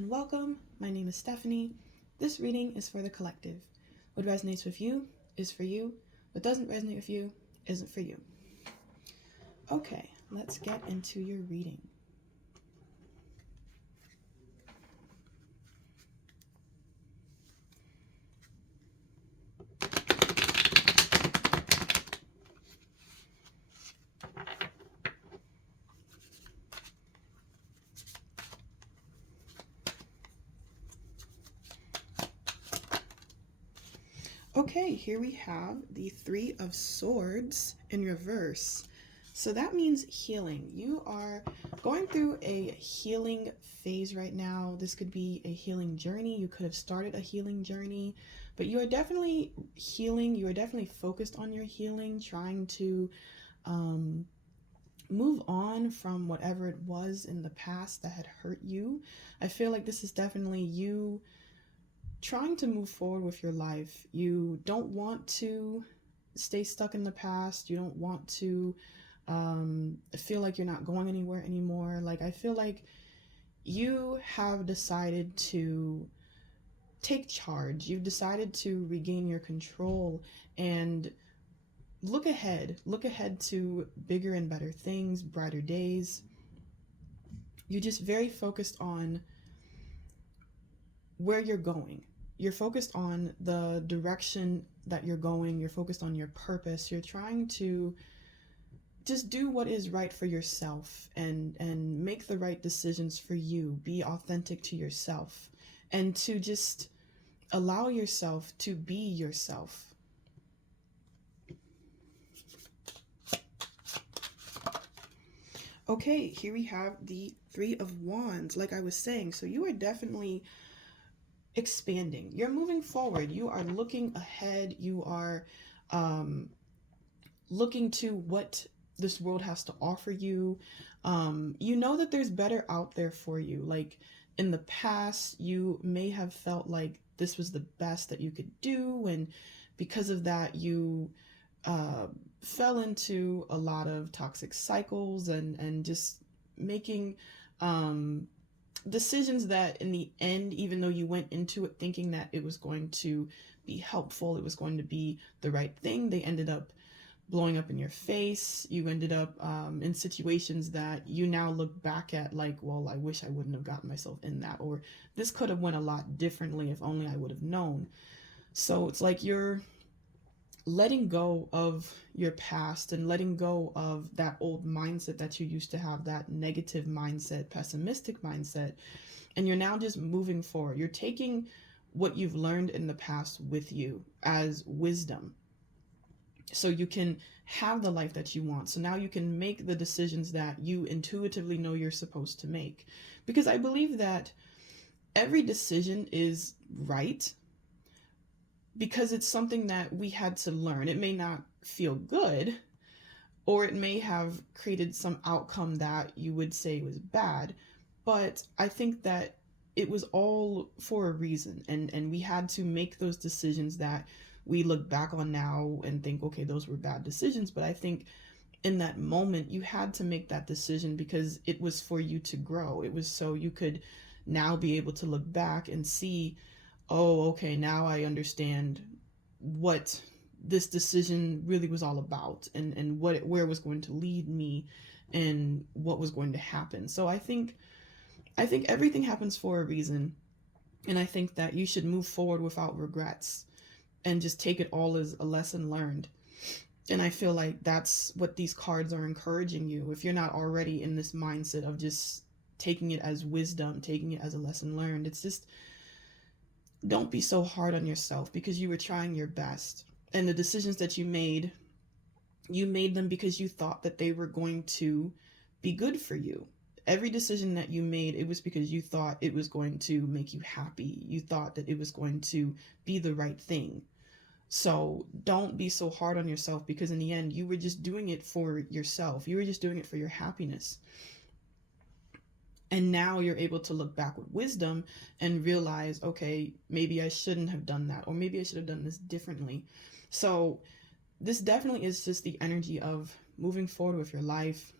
and welcome. My name is Stephanie. This reading is for the collective. What resonates with you is for you. What doesn't resonate with you isn't for you. Okay, let's get into your reading. Okay, here we have the Three of Swords in reverse. So that means healing. You are going through a healing phase right now. This could be a healing journey. You could have started a healing journey, but you are definitely healing. You are definitely focused on your healing, trying to move on from whatever it was in the past that had hurt you. I feel like this is definitely you trying to move forward with your life. You don't want to stay stuck in the past. You don't want to feel like you're not going anywhere anymore. Like, I feel like you have decided to take charge. You've decided to regain your control and look ahead. Look ahead to bigger and better things, brighter days. You're just very focused on where you're going. You're focused on the direction that you're going. You're focused on your purpose. You're trying to just do what is right for yourself and make the right decisions for you. Be authentic to yourself and to just allow yourself to be yourself. Okay, here we have the Three of Wands, like I was saying. So you are definitely expanding. You're moving forward. You are looking ahead. You are looking to what this world has to offer you. You know that there's better out there for you. Like, in the past, you may have felt like this was the best that you could do, and because of that, you fell into a lot of toxic cycles and just making decisions that in the end, even though you went into it thinking that it was going to be helpful, it was going to be the right thing, they ended up blowing up in your face. You ended up in situations that you now look back at like, well, I wish I wouldn't have gotten myself in that, or this could have went a lot differently if only I would have known. So it's like you're letting go of your past and letting go of that old mindset that you used to have, that negative mindset, pessimistic mindset, and you're now just moving forward. You're taking what you've learned in the past with you as wisdom so you can have the life that you want. So now you can make the decisions that you intuitively know you're supposed to make. Because I believe that every decision is right because it's something that we had to learn. It may not feel good, or it may have created some outcome that you would say was bad, but I think that it was all for a reason, and we had to make those decisions that we look back on now and think, okay, those were bad decisions. But I think in that moment you had to make that decision because it was for you to grow. It was so you could now be able to look back and see, oh, okay, now I understand what this decision really was all about, and where it was going to lead me and what was going to happen. So I think everything happens for a reason, and I think that you should move forward without regrets and just take it all as a lesson learned. And I feel like that's what these cards are encouraging you. If you're not already in this mindset of just taking it as wisdom, taking it as a lesson learned, it's just, don't be so hard on yourself because you were trying your best. And the decisions that you made them because you thought that they were going to be good for you. Every decision that you made, it was because you thought it was going to make you happy. You thought that it was going to be the right thing. So don't be so hard on yourself because in the end, you were just doing it for yourself. You were just doing it for your happiness. And now you're able to look back with wisdom and realize, okay, maybe I shouldn't have done that, or maybe I should have done this differently. So this definitely is just the energy of moving forward with your life,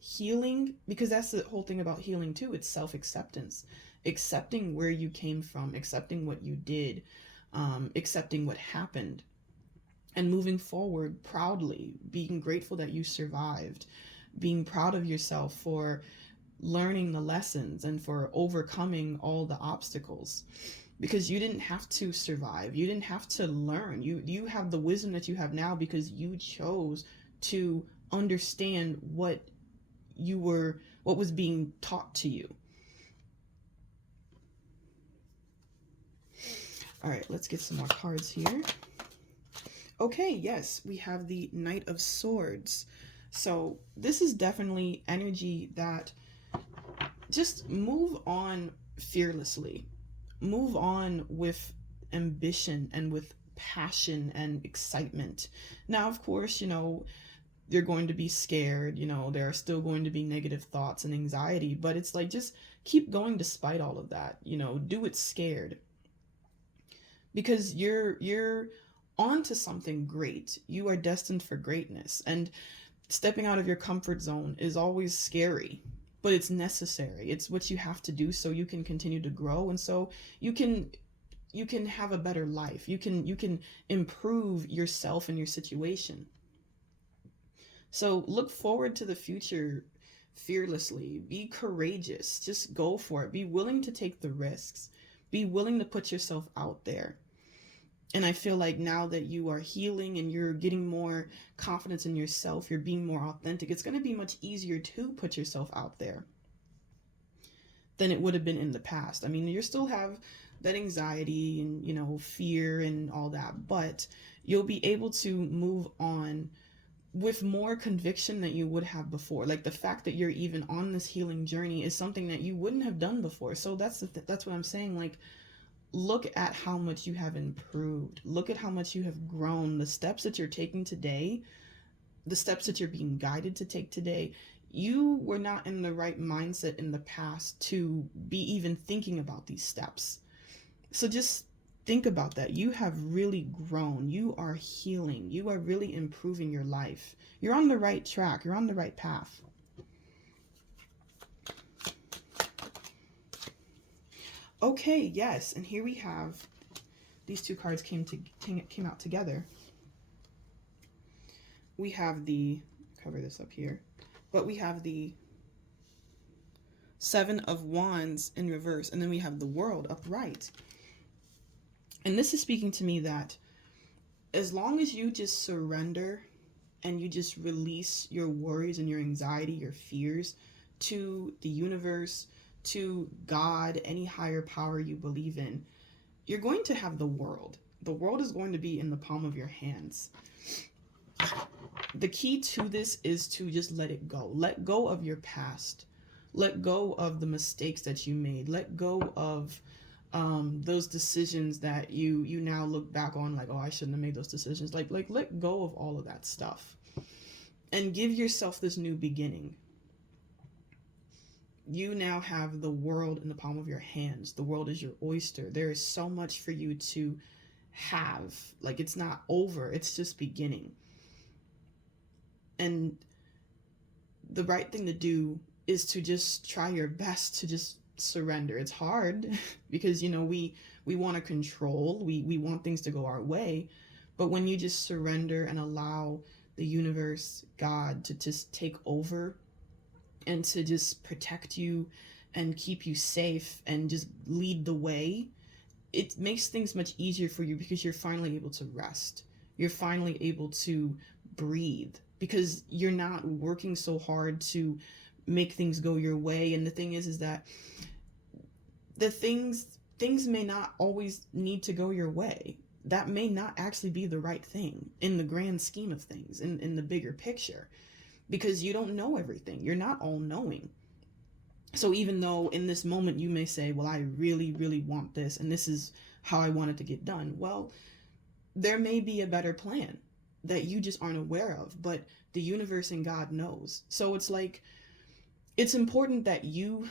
healing, because that's the whole thing about healing too. It's self-acceptance. accepting where you came from, accepting what you did, accepting what happened, and moving forward proudly, being grateful that you survived, being proud of yourself for learning the lessons and for overcoming all the obstacles, because you didn't have to survive, you didn't have to learn. You have the wisdom that you have now because you chose to understand what was being taught to you. All right, let's get some more cards here. Okay, yes, we have the Knight of Swords. So this is definitely energy that just move on fearlessly. Move on with ambition and with passion and excitement. Now, of course, you're going to be scared, there are still going to be negative thoughts and anxiety, but it's like just keep going despite all of that. Do it scared. Because you're onto something great. You are destined for greatness. And stepping out of your comfort zone is always scary, but it's necessary. It's what you have to do so you can continue to grow, and so you can have a better life. You can improve yourself and your situation. So look forward to the future fearlessly. Be courageous. Just go for it. Be willing to take the risks. Be willing to put yourself out there. And I feel like now that you are healing and you're getting more confidence in yourself, you're being more authentic, it's going to be much easier to put yourself out there than it would have been in the past. I mean, you still have that anxiety and, fear and all that, but you'll be able to move on with more conviction than you would have before. Like the fact that you're even on this healing journey is something that you wouldn't have done before. So that's what I'm saying. Like, look at how much you have improved. Look at how much you have grown. The steps that you're taking today, the steps that you're being guided to take today, you were not in the right mindset in the past to be even thinking about these steps. So just think about that. You have really grown. You are healing. You are really improving your life. You're on the right track. You're on the right path. Okay, yes, and here we have, these two cards came out together. We have the, cover this up here, but we have the Seven of Wands in reverse, and then we have the World upright. And this is speaking to me that as long as you just surrender and you just release your worries and your anxiety, your fears to the universe, to God, any higher power you believe in, you're going to have the world. The world is going to be in the palm of your hands. The key to this is to just let it go. Let go of your past. Let go of the mistakes that you made. Let go of those decisions that you now look back on like, oh, I shouldn't have made those decisions. Like let go of all of that stuff and give yourself this new beginning. You now have the world in the palm of your hands. The world is your oyster. There is so much for you to have. Like, it's not over. It's just beginning. And the right thing to do is to just try your best to just surrender. It's hard because, we want to control. We want things to go our way. But when you just surrender and allow the universe, God, to just take over and to just protect you and keep you safe and just lead the way, it makes things much easier for you because you're finally able to rest. You're finally able to breathe because you're not working so hard to make things go your way. And the thing is that the things may not always need to go your way. That may not actually be the right thing in the grand scheme of things, in the bigger picture. Because you don't know everything. You're not all knowing. So even though in this moment you may say, well, I really, really want this, and this is how I want it to get done. Well, there may be a better plan that you just aren't aware of, but the universe and God knows. So it's like, it's important that you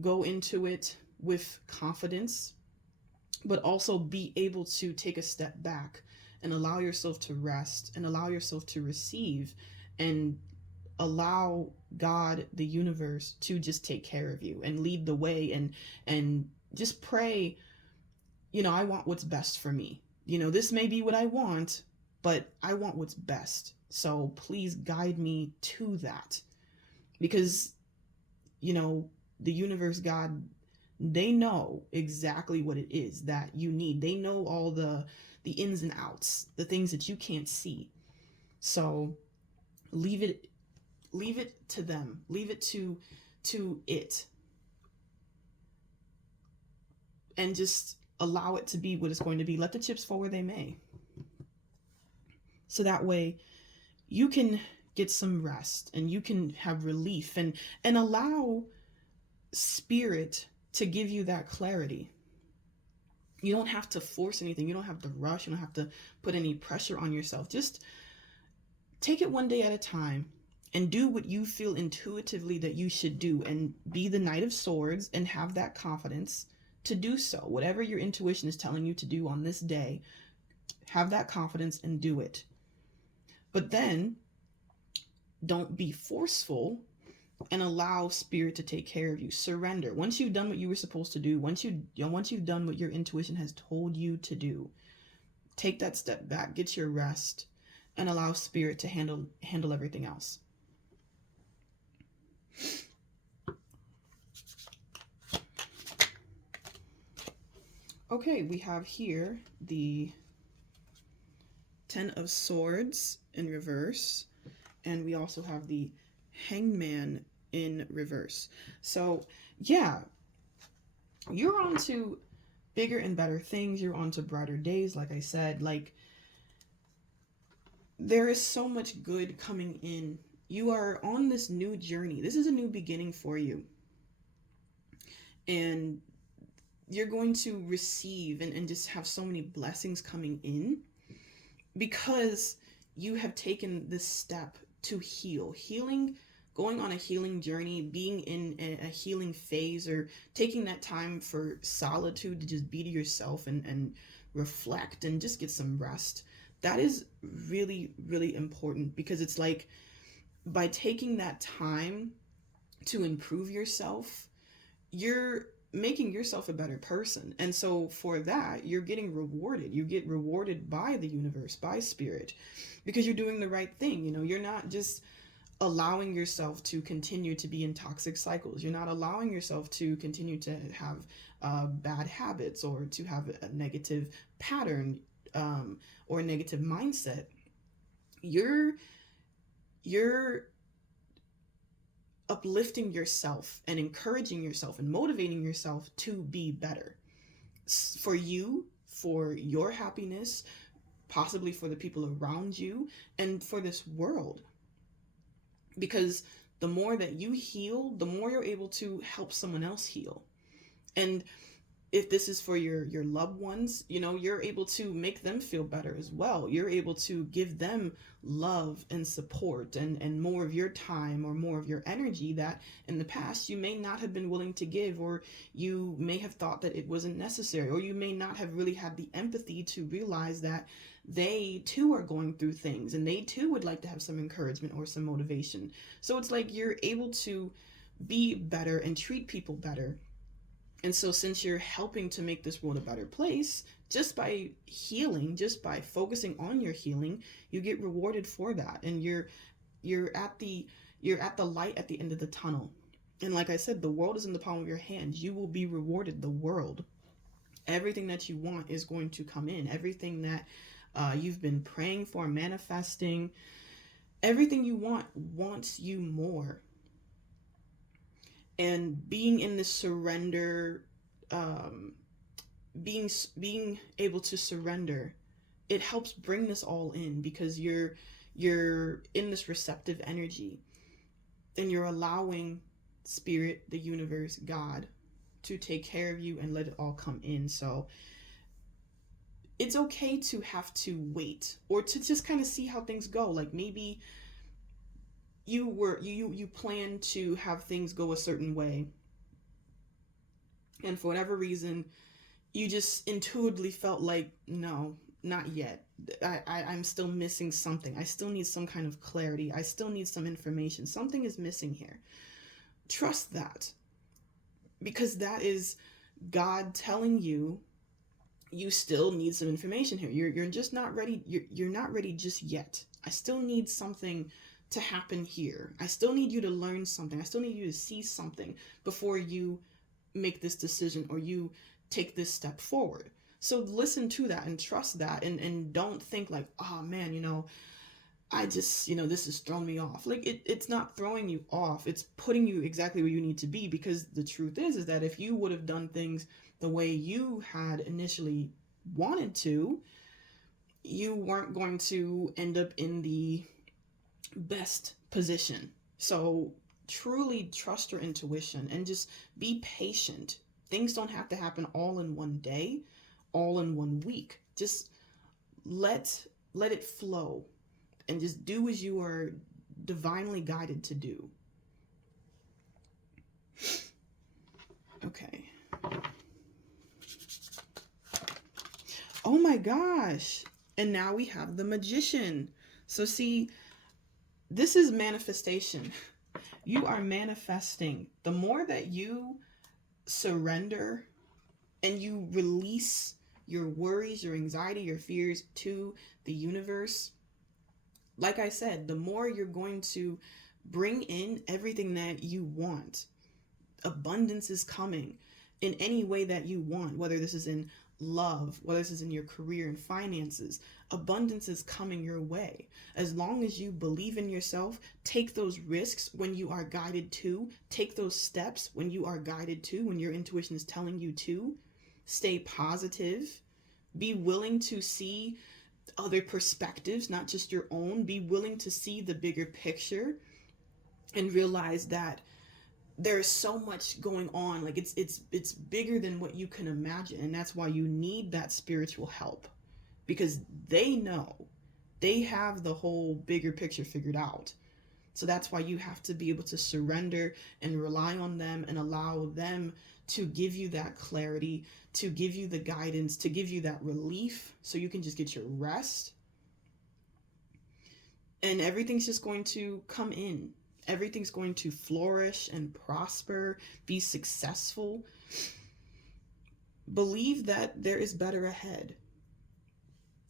go into it with confidence, but also be able to take a step back and allow yourself to rest and allow yourself to receive and allow God, the universe, to just take care of you and lead the way, and just pray, I want what's best for me. This may be what I want, but I want what's best. So please guide me to that. Because, the universe, God, they know exactly what it is that you need. They know all the ins and outs, the things that you can't see. So leave it to them. Leave it to it, and just allow it to be what it's going to be. Let the chips fall where they may. So that way you can get some rest and you can have relief, and allow spirit to give you that clarity. You don't have to force anything. You don't have to rush. You don't have to put any pressure on yourself. Just take it one day at a time and do what you feel intuitively that you should do, and be the Knight of Swords and have that confidence to do so. Whatever your intuition is telling you to do on this day, have that confidence and do it. But then don't be forceful, and allow spirit to take care of you. Surrender. Once you've done what you were supposed to do, once you've done what your intuition has told you to do, take that step back, get your rest, and allow spirit to handle everything else. Okay, we have here the Ten of Swords in reverse, and we also have the Hangman in reverse. So yeah, you're on to bigger and better things. You're on to brighter days. Like I said, like, there is so much good coming in. You are on this new journey. This is a new beginning for you, and you're going to receive and just have so many blessings coming in, because you have taken this step to healing, going on a healing journey, being in a healing phase, or taking that time for solitude to just be to yourself and reflect and just get some rest. That is really, really important, because it's like, by taking that time to improve yourself, you're making yourself a better person. And so for that, you're getting rewarded. You get rewarded by the universe, by spirit, because you're doing the right thing. You're not just allowing yourself to continue to be in toxic cycles. You're not allowing yourself to continue to have bad habits, or to have a negative pattern, or a negative mindset. You're uplifting yourself and encouraging yourself and motivating yourself to be better for you, for your happiness, possibly for the people around you, and for this world. Because the more that you heal, the more you're able to help someone else heal. And if this is for your loved ones, you're able to make them feel better as well. You're able to give them love and support, and more of your time, or more of your energy that in the past you may not have been willing to give, or you may have thought that it wasn't necessary, or you may not have really had the empathy to realize that they too are going through things, and they too would like to have some encouragement or some motivation. So it's like you're able to be better and treat people better. And so since you're helping to make this world a better place, just by healing, just by focusing on your healing, you get rewarded for that. And you're at the light at the end of the tunnel. And like I said, the world is in the palm of your hand. You will be rewarded. The world, everything that you want is going to come in. Everything that you've been praying for, manifesting, everything you want wants you more. And being in this surrender, being able to surrender, it helps bring this all in, because you're in this receptive energy, and you're allowing spirit, the universe, God, to take care of you and let it all come in. So it's okay to have to wait, or to just kind of see how things go. Like, maybe you plan to have things go a certain way, and for whatever reason you just intuitively felt like, no, not yet. I'm still missing something. I still need some kind of clarity. I still need some information. Something is missing here. Trust that, because that is God telling you you still need some information here. You're just not ready. You're not ready just yet. I still need something to happen here. I still need you to learn something. I still need you to see something before you make this decision or you take this step forward. So listen to that and trust that, and don't think like, oh man, I just, this has thrown me off. Like it's not throwing you off. It's putting you exactly where you need to be, because the truth is that if you would have done things the way you had initially wanted to, you weren't going to end up in the best position. So truly trust your intuition and just be patient. Things don't have to happen all in one day, all in one week. Just let it flow and just do as you are divinely guided to do. Okay. Oh my gosh. And now we have the Magician. So see, this is manifestation. You are manifesting. The more that you surrender and you release your worries, your anxiety, your fears to the universe, like I said, the more you're going to bring in everything that you want. Abundance is coming in any way that you want, whether this is in love, whether this is in your career and finances. Abundance is coming your way. As long as you believe in yourself, take those risks when you are guided to, take those steps when you are guided to, when your intuition is telling you to. Stay positive. Be willing to see other perspectives, not just your own. Be willing to see the bigger picture and realize that there's so much going on. Like it's bigger than what you can imagine, and that's why you need that spiritual help, because they know, they have the whole bigger picture figured out. So that's why you have to be able to surrender and rely on them and allow them to give you that clarity, to give you the guidance, to give you that relief so you can just get your rest. And everything's just going to come in. Everything's going to flourish and prosper, be successful. Believe that there is better ahead.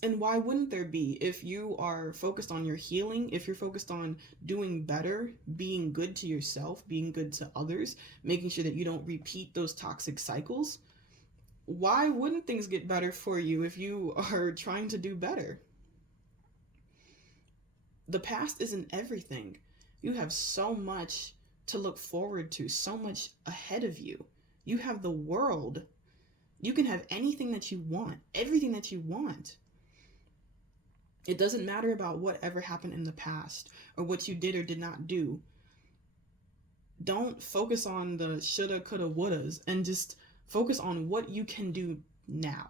And why wouldn't there be? If you are focused on your healing, if you're focused on doing better, being good to yourself, being good to others, making sure that you don't repeat those toxic cycles, why wouldn't things get better for you if you are trying to do better? The past isn't everything. You have so much to look forward to, so much ahead of you. You have the world. You can have anything that you want, everything that you want. It doesn't matter about whatever happened in the past or what you did or did not do. Don't focus on the shoulda, coulda, wouldas, and just focus on what you can do now.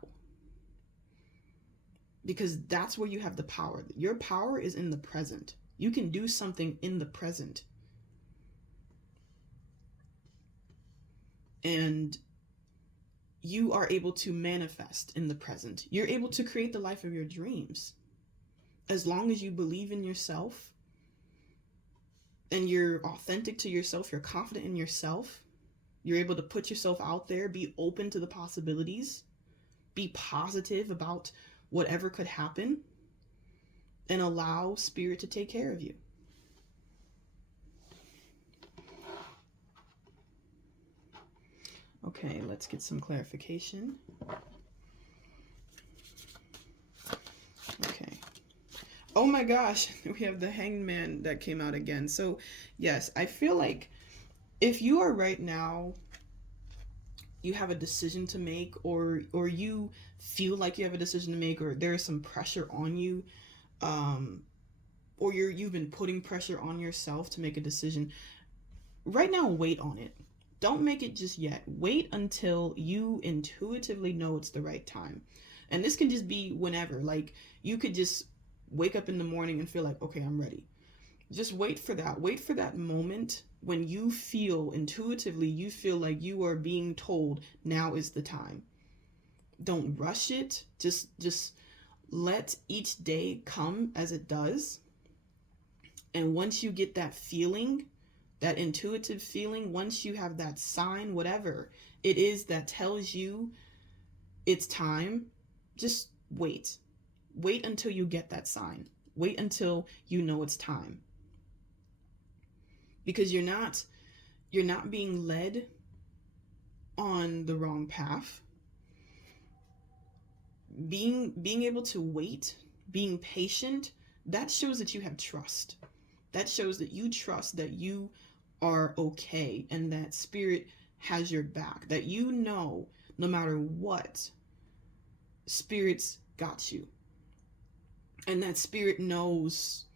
Because that's where you have the power. Your power is in the present. You can do something in the present. And you are able to manifest in the present. You're able to create the life of your dreams. As long as you believe in yourself and you're authentic to yourself, you're confident in yourself, you're able to put yourself out there, be open to the possibilities, be positive about whatever could happen, and allow spirit to take care of you. Okay, let's get some clarification. Okay. Oh my gosh, we have the Hanged Man that came out again. So yes, I feel like if you are right now, you have a decision to make, or you feel like you have a decision to make, or there is some pressure on you, or you've been putting pressure on yourself to make a decision, right now wait on it. Don't make it just yet. Wait until you intuitively know it's the right time. And this can just be whenever. Like, you could just wake up in the morning and feel like, okay, I'm ready. Just wait for that. Wait for that moment when you feel intuitively, you feel like you are being told now is the time. Don't rush it. Just Let each day come as it does. And once you get that feeling, that intuitive feeling, once you have that sign, whatever it is that tells you it's time, just wait. Wait until you get that sign. Wait until you know it's time. Because you're not being led on the wrong path. Being able to wait, being patient, that shows that you have trust. That shows that you trust that you are okay and that spirit has your back, that you know no matter what, spirit's got you, and that spirit knows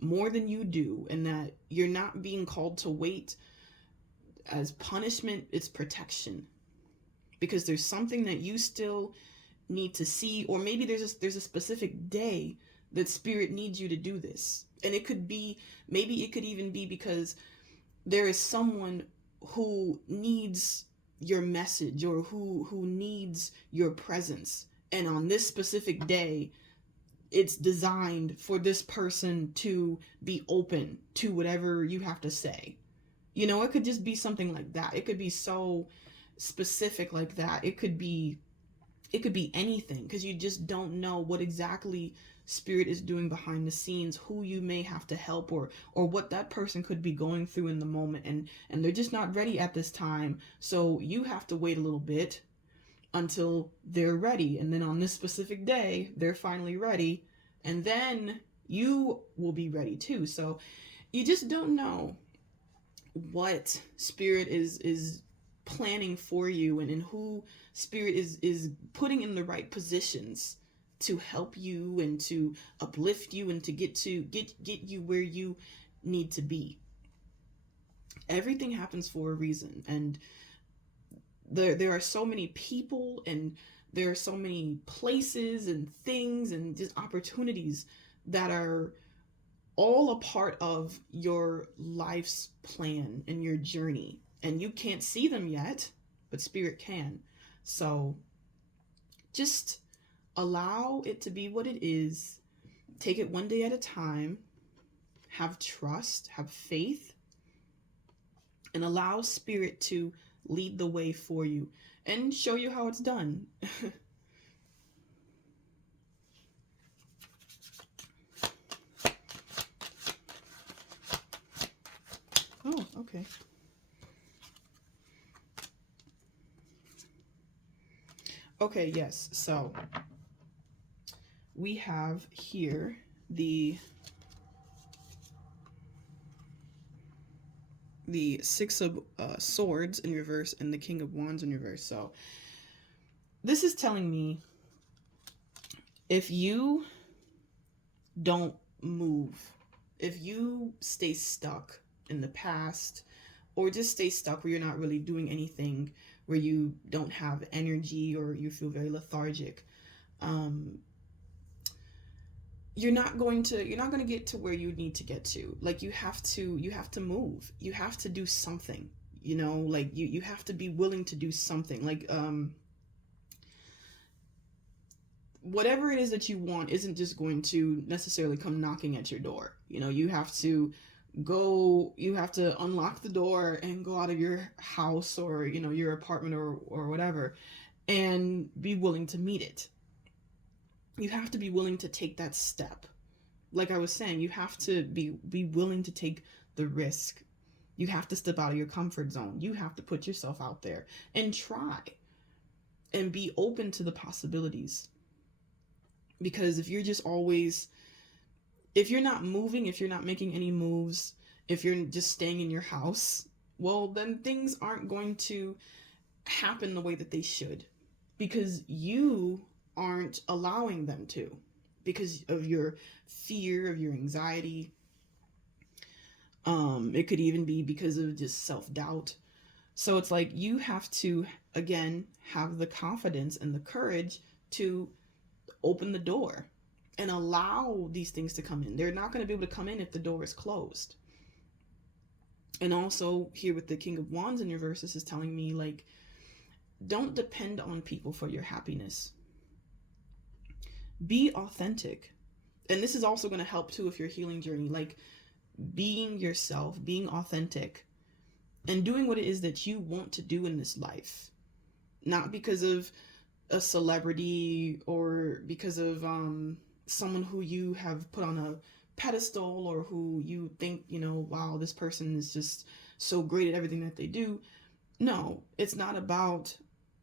more than you do, and that you're not being called to wait as punishment, it's protection. Because there's something that you still need to see, or maybe there's a specific day that spirit needs you to do this. And it could be, maybe it could even be because there is someone who needs your message, or who needs your presence, and on this specific day it's designed for this person to be open to whatever you have to say. You know, it could just be something like that. It could be so specific like that. It could be anything, because you just don't know what exactly spirit is doing behind the scenes, who you may have to help, or what that person could be going through in the moment, and they're just not ready at this time, so you have to wait a little bit until they're ready, and then on this specific day they're finally ready, and then you will be ready too. So you just don't know what spirit is planning for you, and who spirit is putting in the right positions to help you and to uplift you and to get you where you need to be. Everything happens for a reason, and there are so many people, and there are so many places and things and just opportunities that are all a part of your life's plan and your journey, and you can't see them yet, but spirit can. So just allow it to be what it is. Take it one day at a time. Have trust, have faith, and allow spirit to lead the way for you and show you how it's done. Oh, okay. Okay, yes. So we have here the Six of Swords in reverse and the King of Wands in reverse. So this is telling me, if you don't move, if you stay stuck in the past, or just stay stuck where you're not really doing anything, where you don't have energy, or you feel very lethargic, you're not going to get to where you need to get to. Like, you have to move. You have to do something, you know, like you have to be willing to do something. Like, whatever it is that you want isn't just going to necessarily come knocking at your door. You know, you have to unlock the door and go out of your house, or, you know, your apartment, or whatever, and be willing to meet it. You have to be willing to take that step. Like I was saying, you have to be willing to take the risk. You have to step out of your comfort zone. You have to put yourself out there and try and be open to the possibilities. Because if you're not moving, if you're not making any moves, if you're just staying in your house, well, then things aren't going to happen the way that they should, because you aren't allowing them to, because of your fear, of your anxiety. It could even be because of just self-doubt. So it's like, you have to, again, have the confidence and the courage to open the door and allow these things to come in. They're not going to be able to come in if the door is closed. And also here with the King of Wands in reverse, this is telling me, like, don't depend on people for your happiness. Be authentic. And this is also going to help too if your healing journey, like being yourself, being authentic, and doing what it is that you want to do in this life. Not because of a celebrity or because of someone who you have put on a pedestal, or who you think, wow, this person is just so great at everything that they do. No, it's not about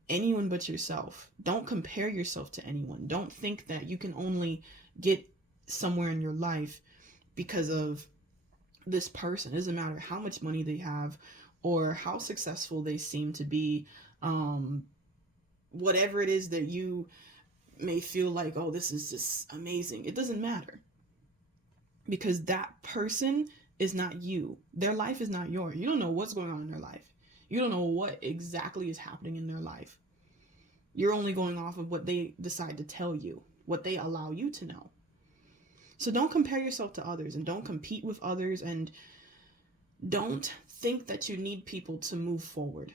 anyone but yourself. Don't compare yourself to anyone. Don't think that you can only get somewhere in your life because of this person. It doesn't matter how much money they have or how successful they seem to be. Whatever it is that you may feel like, oh, this is just amazing. It doesn't matter, because that person is not you. Their life is not yours. You don't know what's going on in their life. You don't know what exactly is happening in their life. You're only going off of what they decide to tell you, what they allow you to know. So don't compare yourself to others, and don't compete with others, and don't think that you need people to move forward.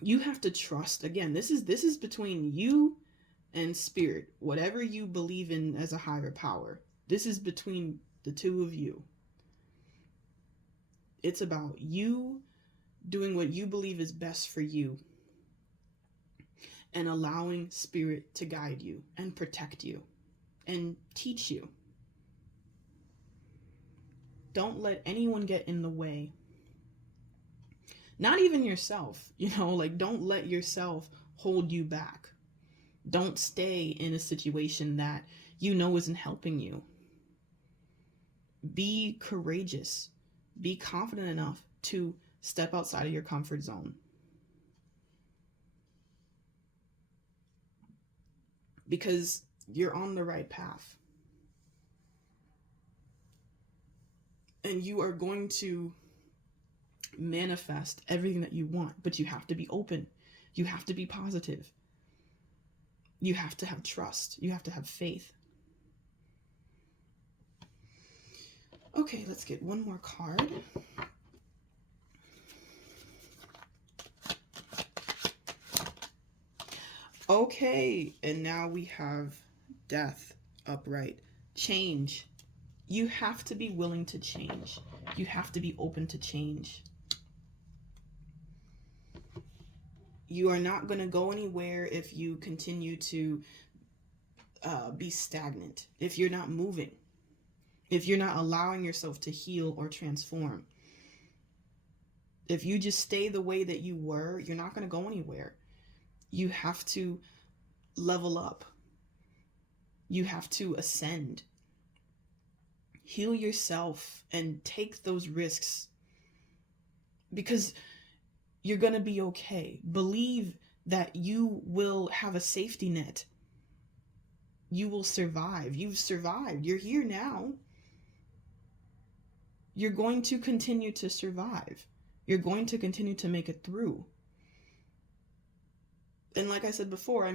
You have to trust. Again, this is between you and spirit, whatever you believe in as a higher power. This is between the two of you. It's about you doing what you believe is best for you, and allowing spirit to guide you and protect you and teach you. Don't let anyone get in the way. Not even yourself, like don't let yourself hold you back. Don't stay in a situation that isn't helping you. Be courageous. Be confident enough to step outside of your comfort zone. Because you're on the right path. And you are going to manifest everything that you want, but you have to be open. You have to be positive. You have to have trust. You have to have faith. Okay, let's get one more card. Okay, and now we have Death upright. Change. You have to be willing to change. You have to be open to change. You are not going to go anywhere if you continue to be stagnant, if you're not moving, if you're not allowing yourself to heal or transform. If you just stay the way that you were, you're not going to go anywhere. You have to level up. You have to ascend. Heal yourself and take those risks, because you're going to be okay. Believe that you will have a safety net. You will survive. You've survived. You're here now. You're going to continue to survive. You're going to continue to make it through. And like I said before,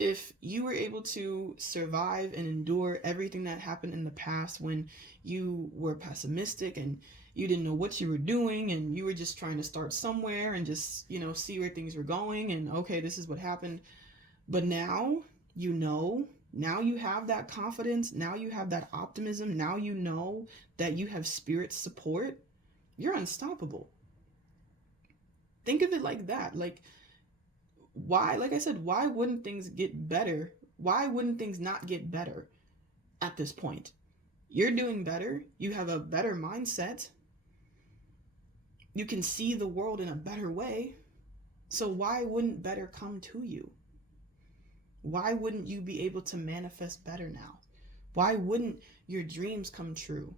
if you were able to survive and endure everything that happened in the past, when you were pessimistic and you didn't know what you were doing, and you were just trying to start somewhere and just, see where things were going, and okay, this is what happened. But now, now you have that confidence. Now you have that optimism. Now you know that you have spirit support. You're unstoppable. Think of it like that. Like I said, why wouldn't things get better? Why wouldn't things not get better at this point? You're doing better. You have a better mindset. You can see the world in a better way. So why wouldn't better come to you? Why wouldn't you be able to manifest better now? Why wouldn't your dreams come true?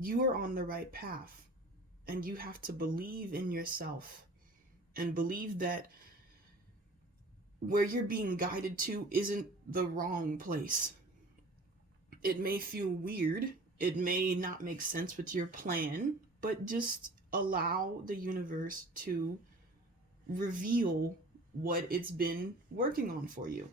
You are on the right path, and you have to believe in yourself and believe that where you're being guided to isn't the wrong place. It may feel weird. It may not make sense with your plan, but just allow the universe to reveal what it's been working on for you.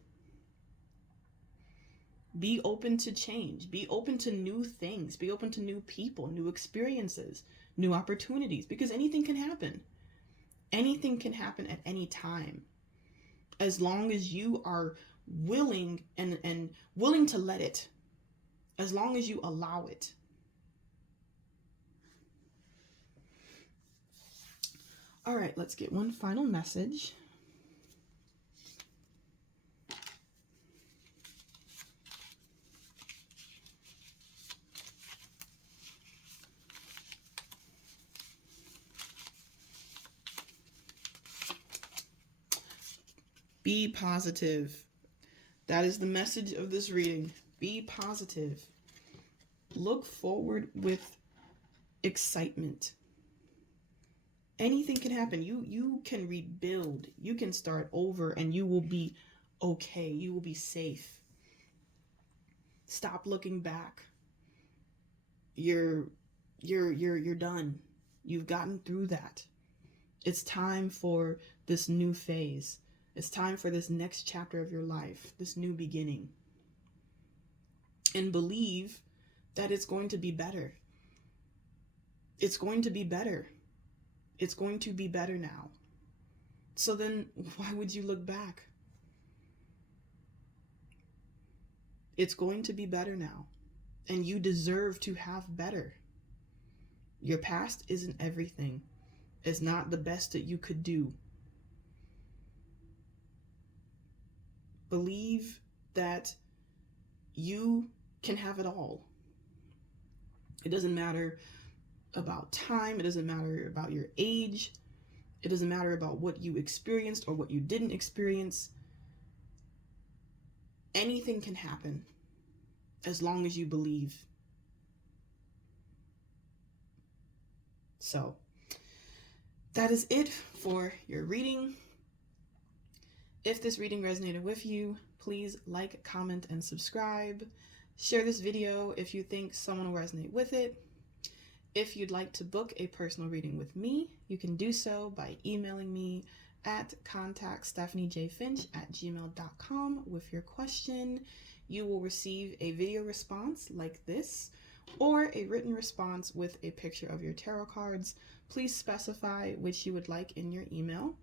Be open to change. Be open to new things. Be open to new people, new experiences, new opportunities, because anything can happen. Anything can happen at any time. as long as you are willing and willing to let it, as long as you allow it. All right, let's get one final message. Be positive. That is the message of this reading. Be positive. Look forward with excitement. Anything can happen. You can rebuild. You can start over and you will be okay. You will be safe. Stop looking back. You're done. You've gotten through that. It's time for this new phase. It's time for this next chapter of your life, this new beginning. And believe that it's going to be better. It's going to be better. It's going to be better now. So then why would you look back? It's going to be better now. And you deserve to have better. Your past isn't everything. It's not the best that you could do. Believe that you can have it all. It doesn't matter about time. It doesn't matter about your age. It doesn't matter about what you experienced or what you didn't experience. Anything can happen as long as you believe. So that is it for your reading. If this reading resonated with you, please like, comment, and subscribe. Share this video if you think someone will resonate with it. If you'd like to book a personal reading with me, you can do so by emailing me at contactstephaniejfinch@gmail.com with your question. You will receive a video response like this or a written response with a picture of your tarot cards. Please specify which you would like in your email.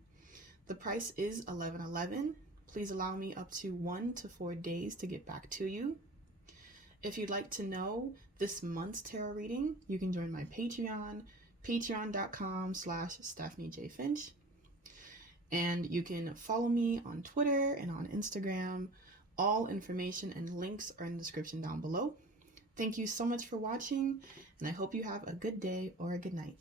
The price is $11.11. Please allow me up to 1 to 4 days to get back to you. If you'd like to know this month's tarot reading, you can join my Patreon, patreon.com/StephanieJFinch. And you can follow me on Twitter and on Instagram. All information and links are in the description down below. Thank you so much for watching, and I hope you have a good day or a good night.